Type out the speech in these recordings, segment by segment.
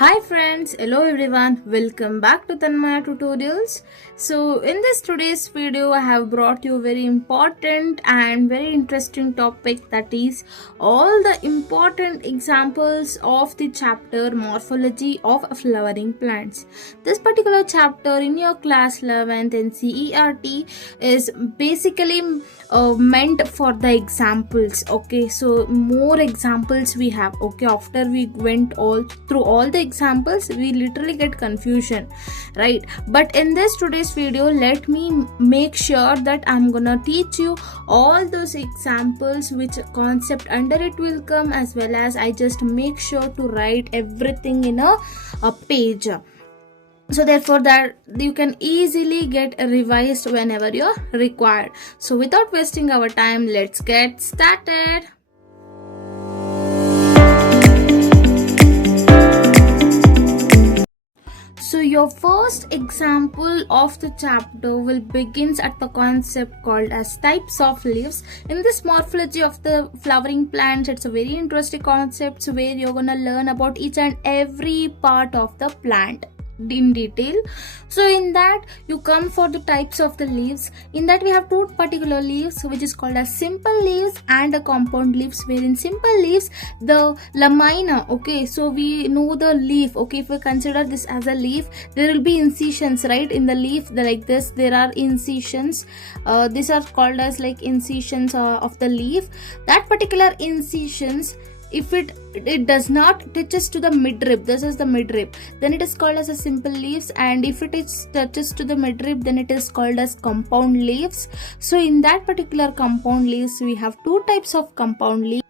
Hi friends, hello everyone, welcome back to Tanmaya Tutorials. So in this today's video I have brought you a very important and very interesting topic, that is all the important examples of the chapter morphology of flowering plants. This particular chapter in your class 11th NCERT is basically meant for the examples. Okay, so more examples we have. Okay, after we went all through all the examples we literally get confusion, right? But in this today's video, let me make sure that I'm gonna teach you all those examples, which concept under it will come, as well as I just make sure to write everything in a page, so therefore that you can easily get revised whenever you're required. So without wasting our time, let's get started. So your first example of the chapter will begins at the concept called as types of leaves. In this morphology of the flowering plants, it's a very interesting concept where you're gonna learn about each and every part of the plant in detail. So in that you come for the types of the leaves. In that we have two particular leaves, which is called as simple leaves and a compound leaves. Where in simple leaves, the lamina, okay, so we know the leaf. Okay, if we consider this as a leaf, there will be incisions, right? In the leaf, like this, there are incisions. These are called as like incisions of the leaf. That particular incisions, if it does not touches to the midrib, this is the midrib, then it is called as a simple leaves. And if it is touches to the midrib, then it is called as compound leaves. So in that particular compound leaves, we have two types of compound leaves,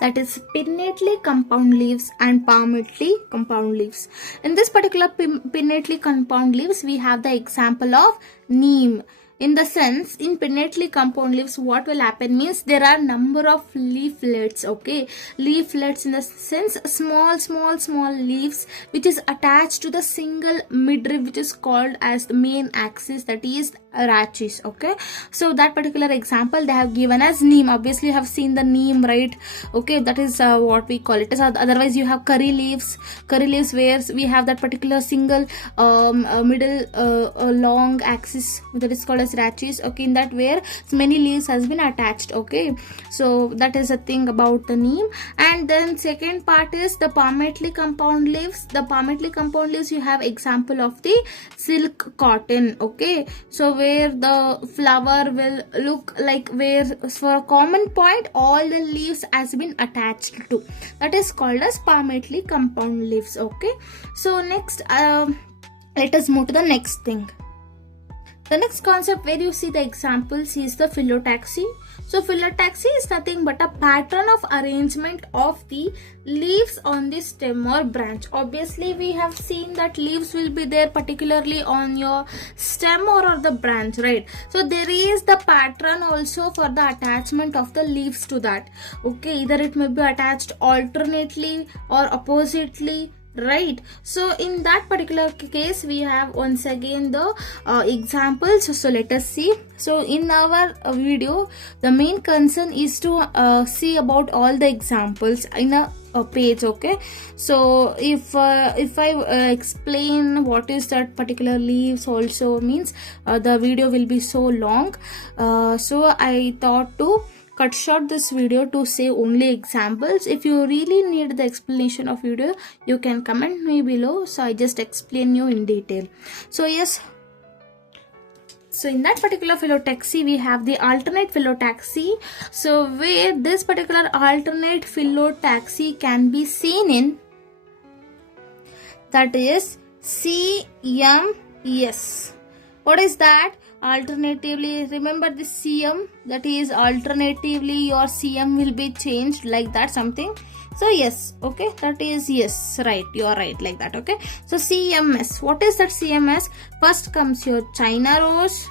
that is pinnately compound leaves and palmately compound leaves. In this particular pinnately compound leaves, we have the example of neem. In the sense, in pinnately compound leaves, what will happen means there are number of leaflets. Okay, leaflets in the sense small leaves which is attached to the single midrib, which is called as the main axis, that is rachis. Okay, so that particular example they have given as neem. Obviously you have seen the neem, right? Okay, that is what we call it. Otherwise you have curry leaves where we have that particular single middle long axis, that is called as rachis. Okay, in that where many leaves has been attached. Okay, so that is a thing about the neem. And then second part is the palmately compound leaves. The palmately compound leaves, you have example of the silk cotton. Okay, so where the flower will look like where for a common point all the leaves has been attached to, that is called as palmately compound leaves. Okay, so next let us move to the next thing. The next concept where you see the examples is the phyllotaxy. So phyllotaxy is nothing but a pattern of arrangement of the leaves on the stem or branch. Obviously we have seen that leaves will be there particularly on your stem or the branch, right? So there is the pattern also for the attachment of the leaves to that. Okay, either it may be attached alternately or oppositely, right? So in that particular case we have once again the examples. So let us see. So in our video, the main concern is to see about all the examples in a page. Okay, so if I explain what is that particular leaves also means the video will be so long, so I thought to cut short this video to say only examples. If you really need the explanation of video, you can comment me below, so I just explain you in detail. So yes, so in that particular phyllotaxy we have the alternate phyllotaxy. So where this particular alternate phyllotaxy can be seen in, that is CMS. What is that? Alternatively, remember this CM, that is alternatively your CM will be changed, like that something. So yes, okay, that is yes, right, you are right, like that. Okay, so CMS, what is that CMS? First comes your China rose,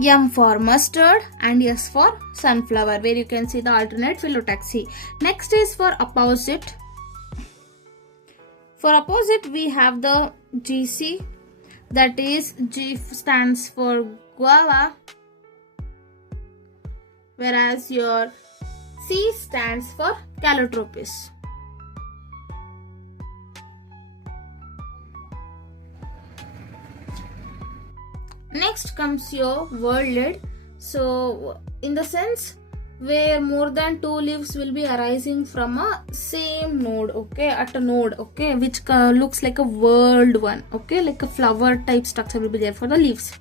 M for mustard, and S for sunflower, where you can see the alternate phyllotaxy. Next is for opposite. For opposite we have the GC, that is G stands for guava, whereas your C stands for calotropis. Next comes your wordlet. So in the sense where more than two leaves will be arising from a same node, okay, at a node, okay, which looks like a whorled one, okay, like a flower type structure will be there for the leaves.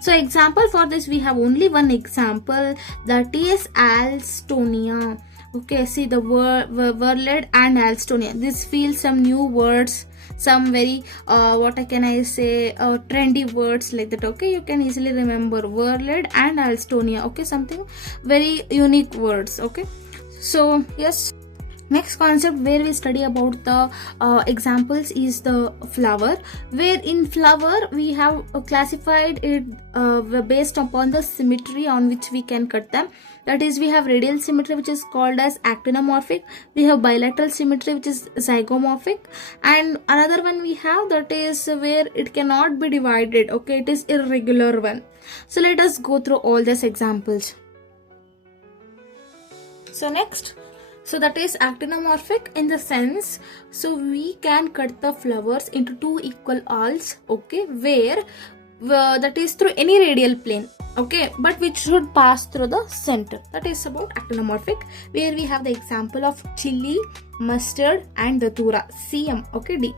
So example for this, we have only one example, that is Alstonia. Okay, see the wordlet and Alstonia. This feels some new words, some very what can I say, trendy words like that. Okay, you can easily remember wordlet and Alstonia. Okay, something very unique words. Okay, so yes. Next concept where we study about the examples is the flower, where in flower we have classified it based upon the symmetry on which we can cut them. That is, we have radial symmetry, which is called as actinomorphic. We have bilateral symmetry, which is zygomorphic, and another one we have, that is where it cannot be divided. Okay, it is irregular one. So let us go through all these examples. So next, so that is actinomorphic in the sense, so we can cut the flowers into two equal alls, okay, where that is through any radial plane, okay, but which should pass through the center. That is about actinomorphic, where we have the example of chili, mustard and datura, CM, okay, D.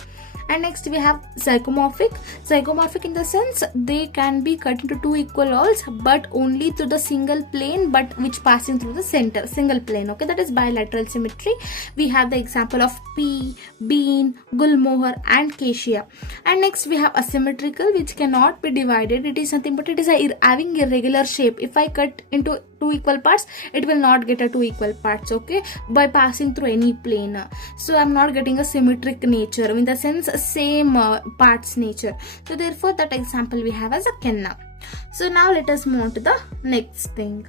And next we have zygomorphic. Zygomorphic in the sense they can be cut into two equal alls, but only through the single plane, but which passing through the center, single plane. Okay, that is bilateral symmetry. We have the example of pea, bean, gulmohar and cassia. And next we have asymmetrical, which cannot be divided. It is nothing but it is having irregular shape. If I cut into two equal parts, it will not get a two equal parts, okay, by passing through any plane. So I'm not getting a symmetric nature, in the sense same parts nature. So therefore that example we have as a kenna. So now let us move on to the next thing.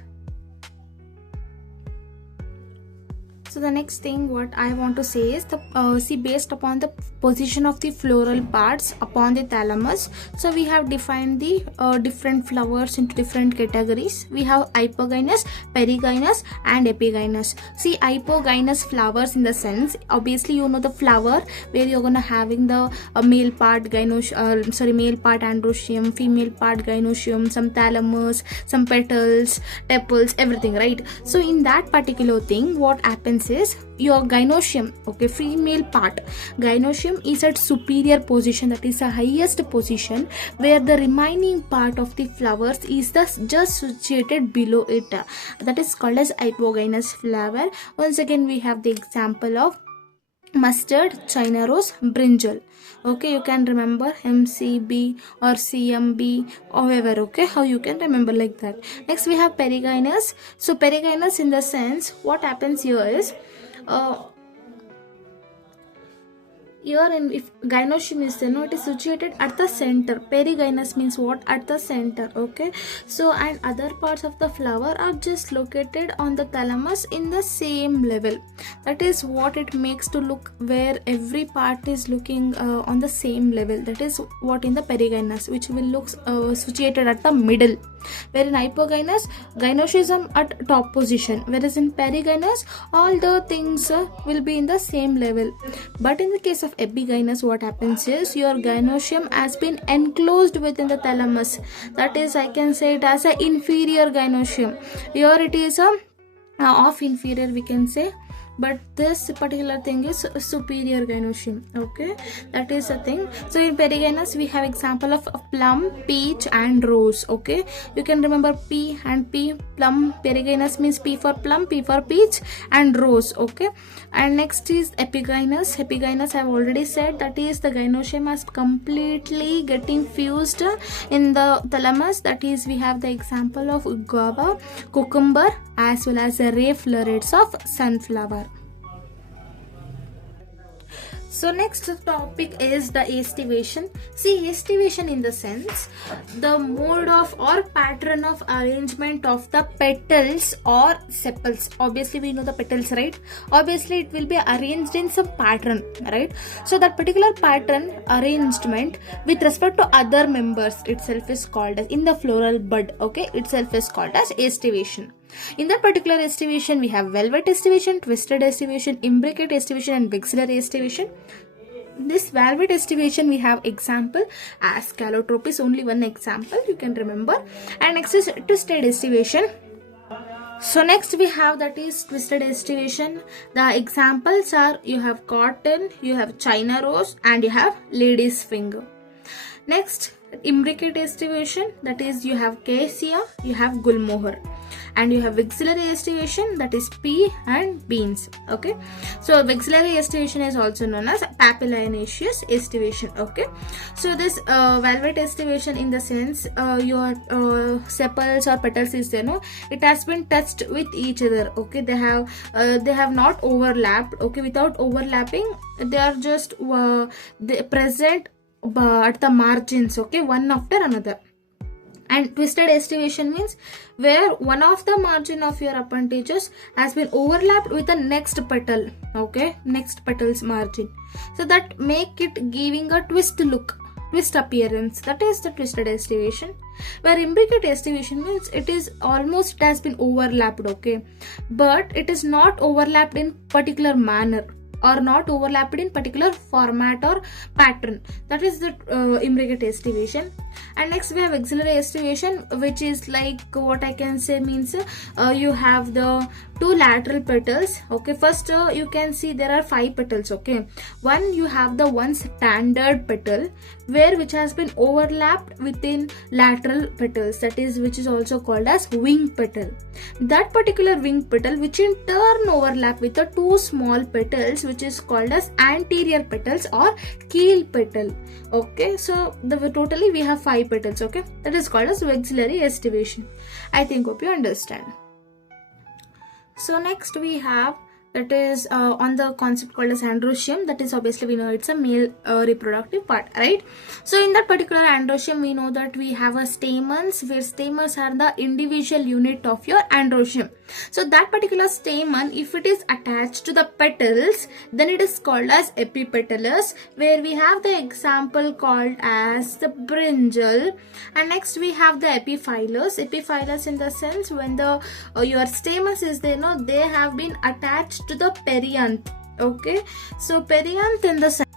So the next thing what I want to say is the see, based upon the position of the floral parts upon the thalamus, so we have defined the different flowers into different categories. We have hypogynous, perigynous and epigynous. See, hypogynous flowers in the sense, obviously you know the flower where you're gonna having the male part male part androecium, female part gynoecium, some thalamus, some petals, tepals, everything, right? So in that particular thing, what happens is your gynoecium, okay, female part, gynoecium is at superior position, that is the highest position, where the remaining part of the flowers is just situated below it. That is called as hypogynous flower. Once again we have the example of mustard, china rose, brinjal. Okay, you can remember MCB or CMB, however, okay, how you can remember like that. Next we have perigynous. So perigynous in the sense, what happens here is here, and if gynoecium is there, no, it is situated at the center. Perigynous means what? At the center, okay. So and other parts of the flower are just located on the thalamus in the same level. That is what it makes to look, where every part is looking on the same level. That is what in the perigynous, which will look situated at the middle. Where in hypogynous, gynoecium at top position, whereas in perigynous all the things will be in the same level. But in the case of epigynous, what happens is your gynoecium has been enclosed within the thalamus. That is, I can say it as an inferior gynoecium. Here it is a of inferior, we can say, but this particular thing is superior gynoecium, okay, that is the thing. So in perigynous we have example of plum, peach and rose, okay. You can remember P and P, plum, perigynous means P for plum, P for peach and rose, okay. And next is epigynous. Epigynous I have already said, that is the gynoecium is completely getting fused in the thalamus. That is, we have the example of guava, cucumber as well as the ray florets of sunflower. So next topic is the aestivation. See, aestivation in the sense, the mode of or pattern of arrangement of the petals or sepals. Obviously we know the petals, right? Obviously it will be arranged in some pattern, right? So that particular pattern arrangement with respect to other members itself is called as, in the floral bud, okay, itself is called as aestivation. In that particular aestivation, we have velvet aestivation, twisted aestivation, imbricate aestivation and vexillary aestivation. this velvet estivation we have example as calotropy is only one example you can remember. And next is twisted estivation. So next we have that is twisted estivation. The examples are you have cotton, you have China rose, and you have lady's finger. Next, imbricate estivation, that is you have cassia, you have gulmohar, and you have vexillary estivation, that is pea and beans. Okay, so vexillary estivation is also known as papilionaceous estivation. Okay, so this velvet estivation in the sense your sepals or petals is there, no, it has been touched with each other. Okay, they have not overlapped. Okay, without overlapping, they are just they present at the margins. Okay, one after another. And twisted estivation means where one of the margin of your appendages has been overlapped with the next petal. Okay, next petal's margin, so that make it giving a twist look, twist appearance. That is the twisted estivation. Where imbricate estivation means it is almost, it has been overlapped. Okay, but it is not overlapped in particular manner or not overlapped in particular format or pattern. That is the imbricate estivation. And next we have axillary estivation, which is like what I can say means you have the two lateral petals. Okay, first you can see there are 5 petals. Okay, one you have the one standard petal where which has been overlapped within lateral petals, that is which is also called as wing petal. That particular wing petal which in turn overlap with the 2 small petals which is called as anterior petals or keel petal. Okay, so totally we have 5 petals. Okay, that is called as axillary estivation. I think hope you understand. So next we have that is on the concept called as androecium. That is obviously we know it's a male reproductive part, right? So in that particular androecium we know that we have a stamens, where stamens are the individual unit of your androecium. So that particular stamen, if it is attached to the petals, then it is called as epipetalous, where we have the example called as the brinjal. And next we have the epiphyllous. Epiphyllous in the sense when the your stamens is there, no, they have been attached to the perianth. Okay, so perianth in the sense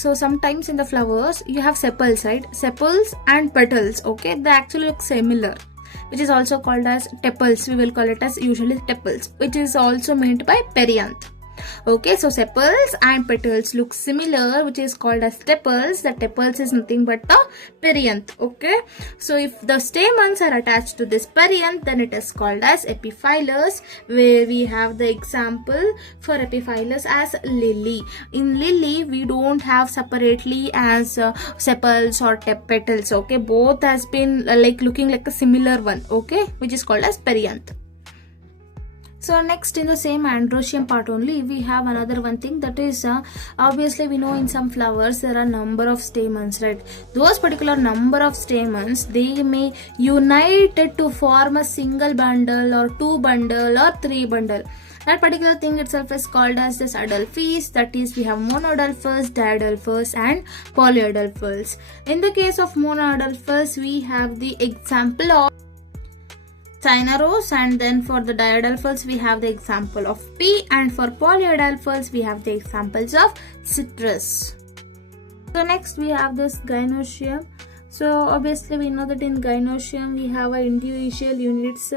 so sometimes in the flowers you have sepals, right? Sepals and petals. Okay, they actually look similar, which is also called as tepals. We will call it as usually tepals, which is also meant by perianth. Okay, so sepals and petals look similar, which is called as tepals. The tepals is nothing but the perianth. Okay, so if the stamens are attached to this perianth, then it is called as epiphyllous, where we have the example for epiphyllous as lily. In lily we don't have separately as sepals or petals. Okay, both has been like looking like a similar one. Okay, which is called as perianth. So next in the same androecium part only we have another one thing, that is obviously we know in some flowers there are number of stamens, right? Those particular number of stamens, they may unite to form a single bundle or 2 bundle or 3 bundle. That particular thing itself is called as this adelphes. That is we have monoadelphous, diadelphous and polyadelphous. In the case of monoadelphous we have the example of China rose, and then for the diadelphous we have the example of pea, and for polyadelphous we have the examples of citrus. So next we have this gynoecium. So obviously we know that in gynoecium we have a individual units.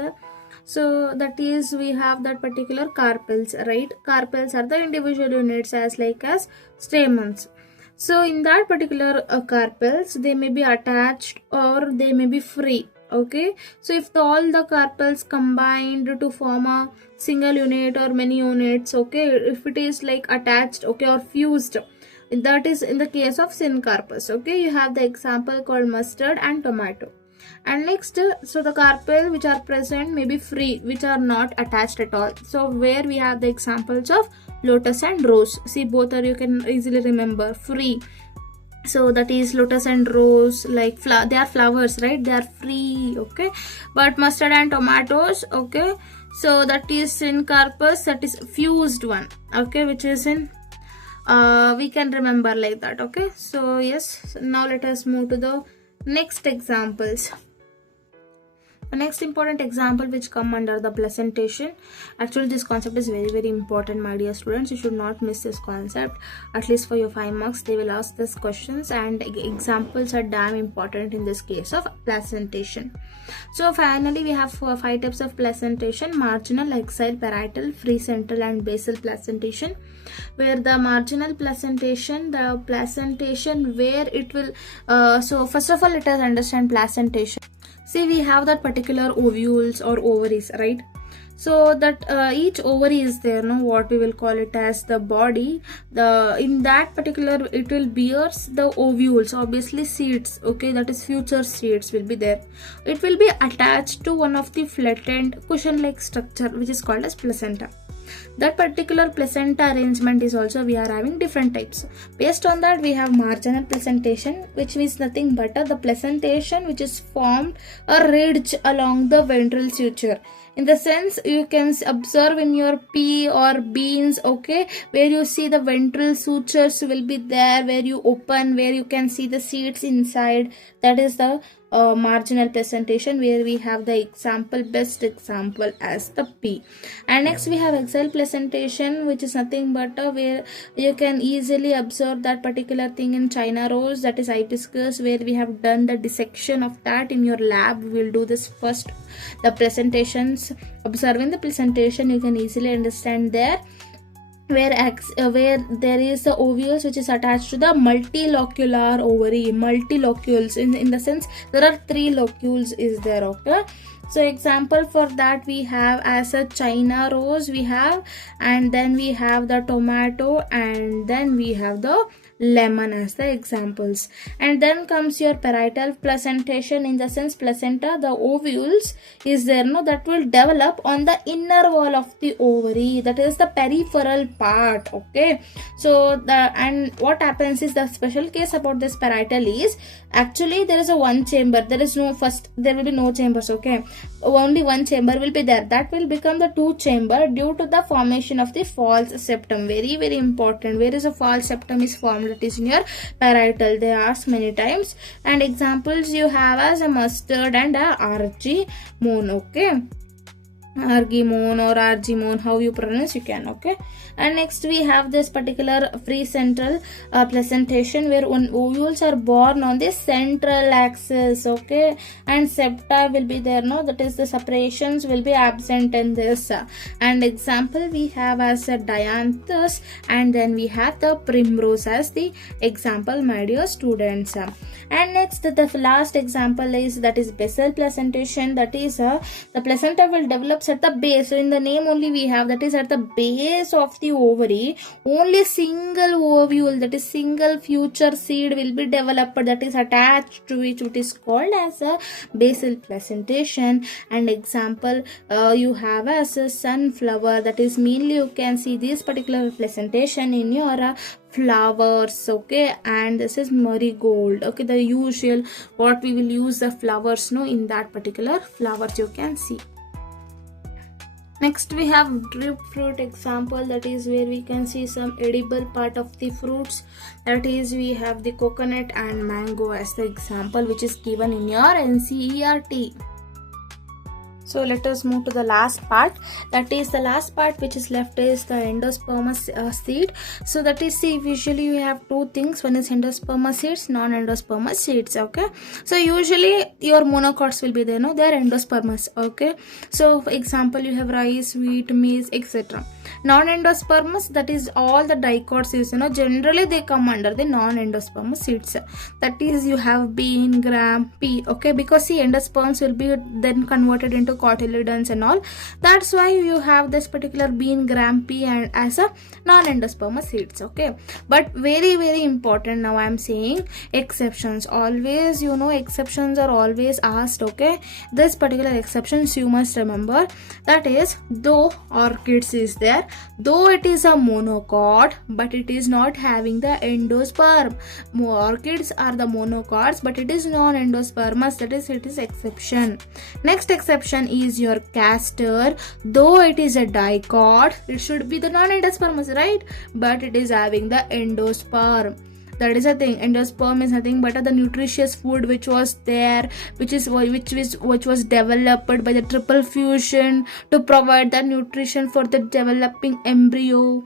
So that is we have that particular carpels, right? Carpels are the individual units as like as stamens. So in that particular carpels, they may be attached or they may be free. Okay, so if all the carpels combined to form a single unit or many units, okay, if it is like attached, okay, or fused, that is in the case of syncarpus. Okay, you have the example called mustard and tomato. And next, so the carpel which are present may be free, which are not attached at all. So where we have the examples of lotus and rose. See, both are, you can easily remember, free. So that is lotus and rose, like they are flowers, right? They are free. Okay, but mustard and tomatoes, okay, so that is syncarpus, that is fused one. Okay, which is in we can remember like that. Okay, so yes, now let us move to the next examples. The next important example which come under the placentation. Actually, this concept is very important, my dear students. You should not miss this concept. At least for your 5 marks, they will ask these questions, and examples are damn important in this case of placentation. So finally, we have 5 types of placentation: marginal, axile, parietal, free central, and basal placentation. Where the marginal placentation, the placentation where it will so first of all, let us understand placentation. See, we have that particular ovules or ovaries, right? So that each ovary is there, no, what we will call it as the body. In that particular, it will bears the ovules, obviously seeds, okay, that is future seeds will be there. It will be attached to one of the flattened cushion like structure which is called as placenta. That particular placenta arrangement is also, we are having different types. Based on that, we have marginal placentation, which means nothing but the placentation which is formed a ridge along the ventral suture. In the sense, you can observe in your pea or beans, okay, where you see the ventral sutures will be there, where you open, where you can see the seeds inside. That is the marginal placentation, where we have the example, best example as the pea. And next we have axile placentation, which is nothing but where you can easily observe that particular thing in China rose, that is hibiscus, where we have done the dissection of that in your lab. We will do this first, the presentations. Observing the presentation, you can easily understand there. Where there is the ovules which is attached to the multilocular ovary. Multilocules in the sense there are 3 locules is there, okay. So example for that we have as a China rose we have, and then we have the tomato, and then we have the lemon as the examples. And then comes your parietal placentation, in the sense placenta, the ovules is there, no, that will develop on the inner wall of the ovary, that is the peripheral part, okay. So and what happens is, the special case about this parietal is, actually there is a one chamber, there will be no chambers, okay, only one chamber will be there, that will become the 2 chamber due to the formation of the false septum. Very important, where is a false septum is formed, that is in your parietal, they ask many times. And examples you have as a mustard and a argemone, okay, argemone or argemone, how you pronounce, you can, okay. And next we have this particular free central placentation, where ovules are born on the central axis, okay, and septa will be there, no, that is the separations will be absent in this. And example we have as a dianthus, and then we have the primrose as the example, my dear students. And next the last example is, that is basal placentation, that is the placenta will develop at the base. So in the name only we have, that is at the base of the ovary, only single ovule, that is single future seed will be developed, that is attached to which it is called as a basal placentation. And example you have as a sunflower, that is mainly you can see this particular placentation in your flowers, okay. And this is marigold, okay, the usual what we will use the flowers, no, in that particular flowers you can see. Next we have drip fruit example, that is where we can see some edible part of the fruits, that is we have the coconut and mango as the example, which is given in your NCERT. So let us move to the last part. That is the last part which is left is the endosperm seed. So that is, see, usually you have 2 things. One is endosperm seeds, non-endosperm seeds, okay. So usually your monocots will be there, no, they are endospermous, okay. So for example you have rice, wheat, maize, etc. Non-endospermous, that is all the dicots is, generally they come under the non-endospermous seeds. That is you have bean, gram, pea, okay, because see endosperms will be then converted into cotyledons and all. That's why you have this particular bean, gram, pea and as a non-endospermous seeds, okay. But very important, now I am saying exceptions. Always, exceptions are always asked, okay. This particular exceptions you must remember, that is, though orchids is there, though it is a monocot, but it is not having the endosperm. Orchids are the monocots, but it is non-endospermous, that is, it is exception. Next exception is your castor, though it is a dicot, it should be the non-endospermous, right, but it is having the endosperm. That is a thing. Endosperm is nothing but the nutritious food which was there, which was developed by the triple fusion to provide the nutrition for the developing embryo.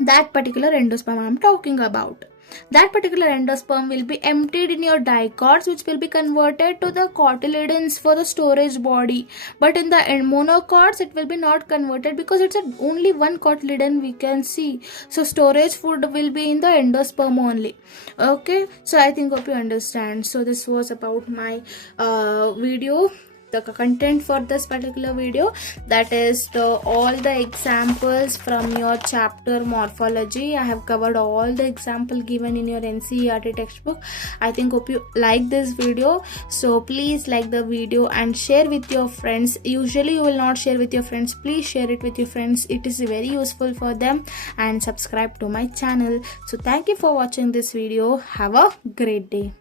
That particular endosperm I am talking about. That particular endosperm will be emptied in your dicots, which will be converted to the cotyledons for the storage body. But in the monocots, it will be not converted because it's only one cotyledon we can see. So storage food will be in the endosperm only. Okay, so I think hope you understand. So this was about my video. The content for this particular video, that is all the examples from your chapter morphology. I have covered all the example given in your NCERT textbook. I think hope you like this video. So please like the video and share with your friends. Usually you will not share with your friends. Please share it with your friends. It is very useful for them. And subscribe to my channel. So thank you for watching this video. Have a great day.